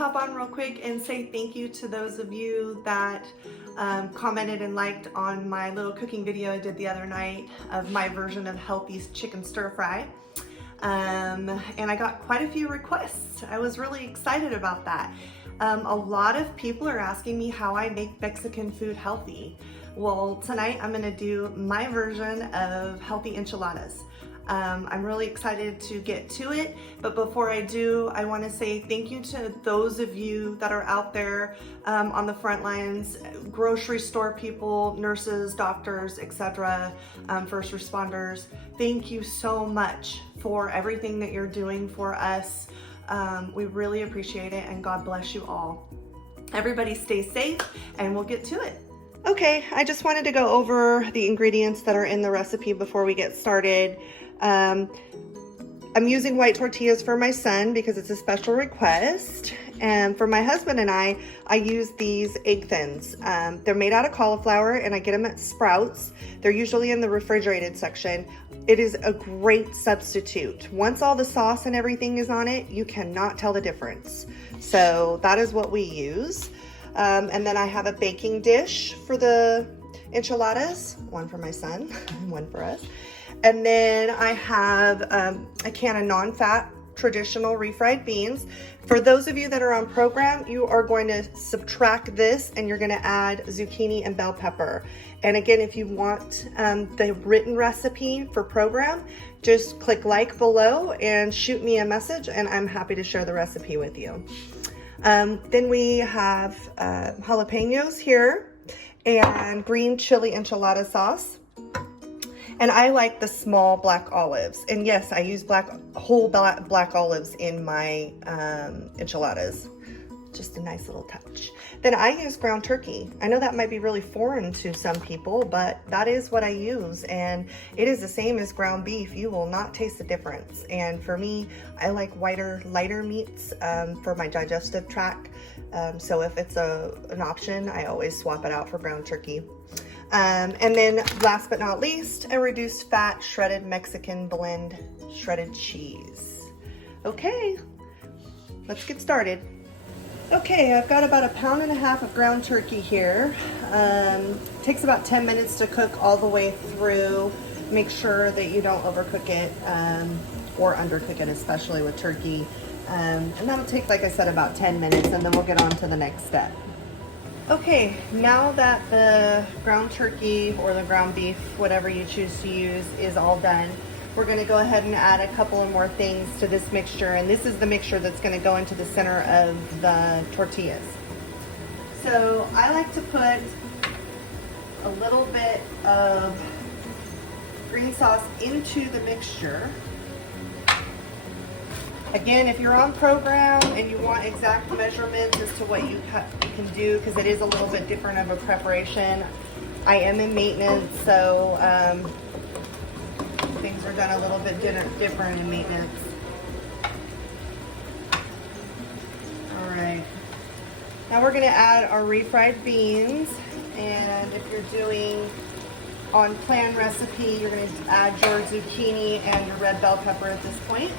pop on real quick and say thank you to those of you that commented and liked on my little cooking video I did the other night of my version of healthy chicken stir fry. And I got quite a few requests. I was really excited about that. A lot of people are asking me how I make Mexican food healthy. Well, tonight I'm gonna do my version of healthy enchiladas. I'm really excited to get to it, but before I do, I want to say thank you to those of you that are out there on the front lines, grocery store people, nurses, doctors, etc., first responders. Thank you so much for everything that you're doing for us. We really appreciate it, and God bless you all. Everybody stay safe, and we'll get to it. Okay, I just wanted to go over the ingredients that are in the recipe before we get started. I'm using white tortillas for my son because it's a special request. And for my husband and I use these egg thins. They're made out of cauliflower and I get them at Sprouts. They're usually in the refrigerated section. It is a great substitute. Once all the sauce and everything is on it, you cannot tell the difference. So that is what we use. And then I have a baking dish for the enchiladas, one for my son and one for us. And then I have a can of non-fat traditional refried beans. For those of you that are on program, you are going to subtract this and you're going to add zucchini and bell pepper. And again, if you want the written recipe for program, just click like below and shoot me a message and I'm happy to share the recipe with you. Then we have jalapenos here and green chili enchilada sauce. And I like the small black olives. And yes, I use whole black olives in my enchiladas. Just a nice little touch. Then I use ground turkey. I know that might be really foreign to some people, but that is what I use. And it is the same as ground beef. You will not taste the difference. And for me, I like lighter meats for my digestive tract. So if it's an option, I always swap it out for ground turkey. And then last but not least, a reduced fat shredded Mexican blend shredded cheese. Okay, let's get started. Okay, I've got about 1.5 pounds of ground turkey here. Takes about 10 minutes to cook all the way through. Make sure that you don't overcook it or undercook it, especially with turkey. And that'll take, like I said, about 10 minutes, and then we'll get on to the next step. Okay, now that the ground turkey or the ground beef, whatever you choose to use, is all done, we're going to go ahead and add a couple of more things to this mixture. And this is the mixture that's going to go into the center of the tortillas. So I like to put a little bit of green sauce into the mixture. Again, if you're on program and you want exact measurements as to what you can do, because it is a little bit different of a preparation. I am in maintenance, so things are done a little bit different in maintenance. All right. Now we're going to add our refried beans, and if you're doing on plan recipe, you're going to add your zucchini and your red bell pepper at this point.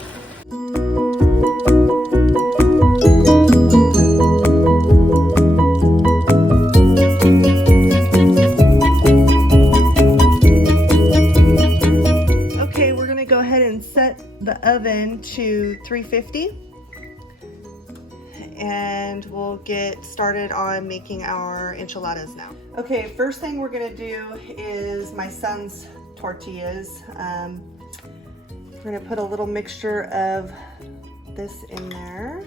Okay, we're gonna go ahead and set the oven to 350 and we'll get started on making our enchiladas now. Okay, first thing we're gonna do is my son's tortillas. We're gonna put a little mixture of this in there.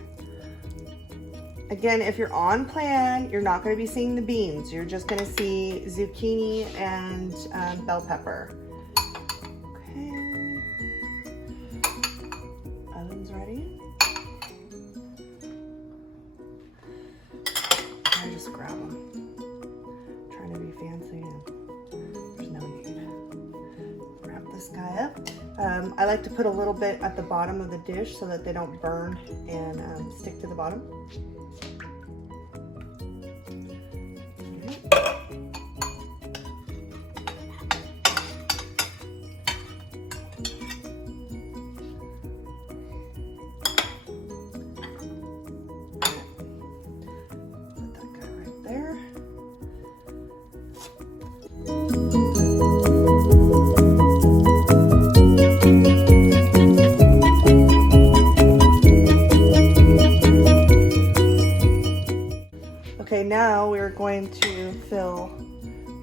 Again, if you're on plan, you're not gonna be seeing the beans. You're just gonna see zucchini and bell pepper. Okay. Oven's ready. I just grab them. Trying to be fancy and there's no need. Wrap this guy up. I like to put a little bit at the bottom of the dish so that they don't burn and stick to the bottom.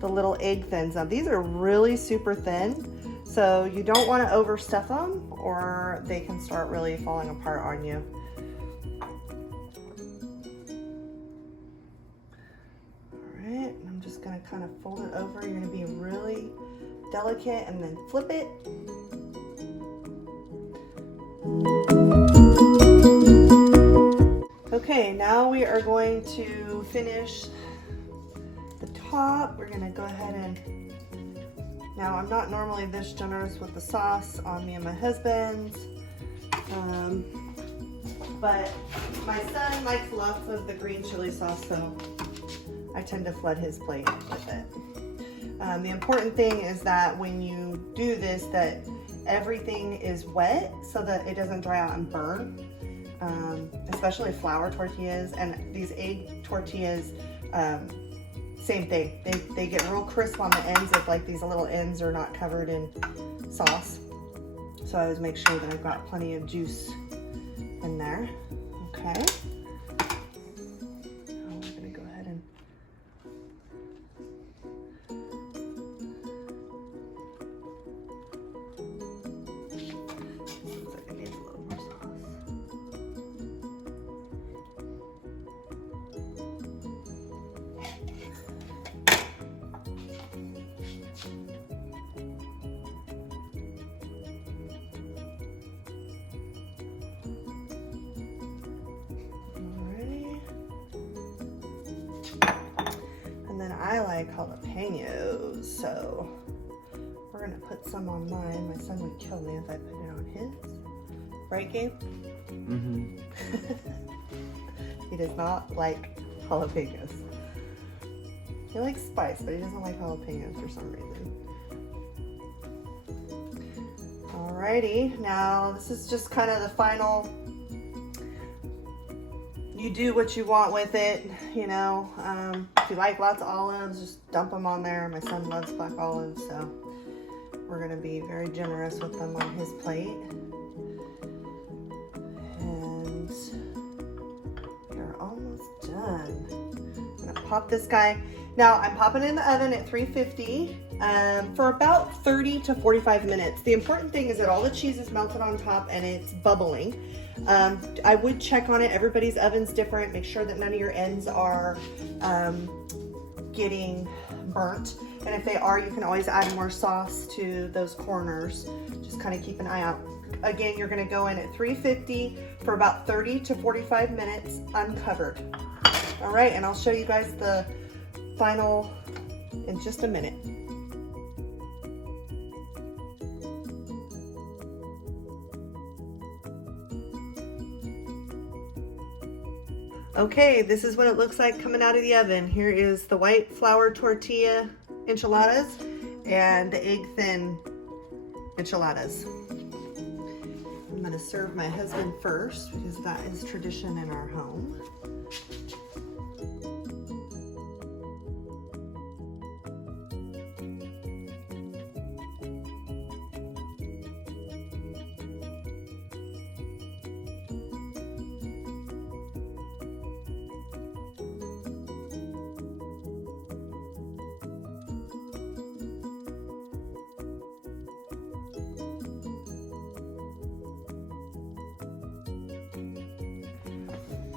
the little egg thins. Now these are really super thin, so you don't want to overstuff them or they can start really falling apart on you. All right, I'm just gonna kind of fold it over. You're gonna be really delicate and then flip it. Okay, now we are going to finish the top. We're gonna go ahead and, now I'm not normally this generous with the sauce on me and my husband's, but my son likes lots of the green chili sauce, so I tend to flood his plate with it. The important thing is that when you do this, that everything is wet so that it doesn't dry out and burn. Especially flour tortillas, and these egg tortillas, same thing. They get real crisp on the ends if like these little ends are not covered in sauce. So I always make sure that I've got plenty of juice in there. Okay. Now we're gonna go ahead and looks like it needs a little more sauce. I like jalapenos, so we're gonna put some on mine. My son would kill me if I put it on his. Right, Gabe? Mm-hmm. He does not like jalapenos. He likes spice, but he doesn't like jalapenos for some reason. Alrighty, now this is just kind of the final. You do what you want with it, you know. If you like lots of olives, just dump them on there. My son loves black olives, so we're gonna be very generous with them on his plate. And we're almost done. I'm gonna pop this guy. Now I'm popping it in the oven at 350 for about 30 to 45 minutes. The important thing is that all the cheese is melted on top and it's bubbling. I would check on it. Everybody's oven's different. Make sure that none of your ends are getting burnt. And if they are, you can always add more sauce to those corners. Just kind of keep an eye out. Again, you're going to go in at 350 for about 30 to 45 minutes uncovered. All right, and I'll show you guys the final in just a minute. Okay, this is what it looks like coming out of the oven. Here is the white flour tortilla enchiladas and the egg thin enchiladas. I'm gonna serve my husband first because that is tradition in our home.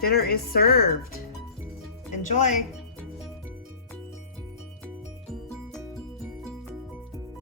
Dinner is served. Enjoy.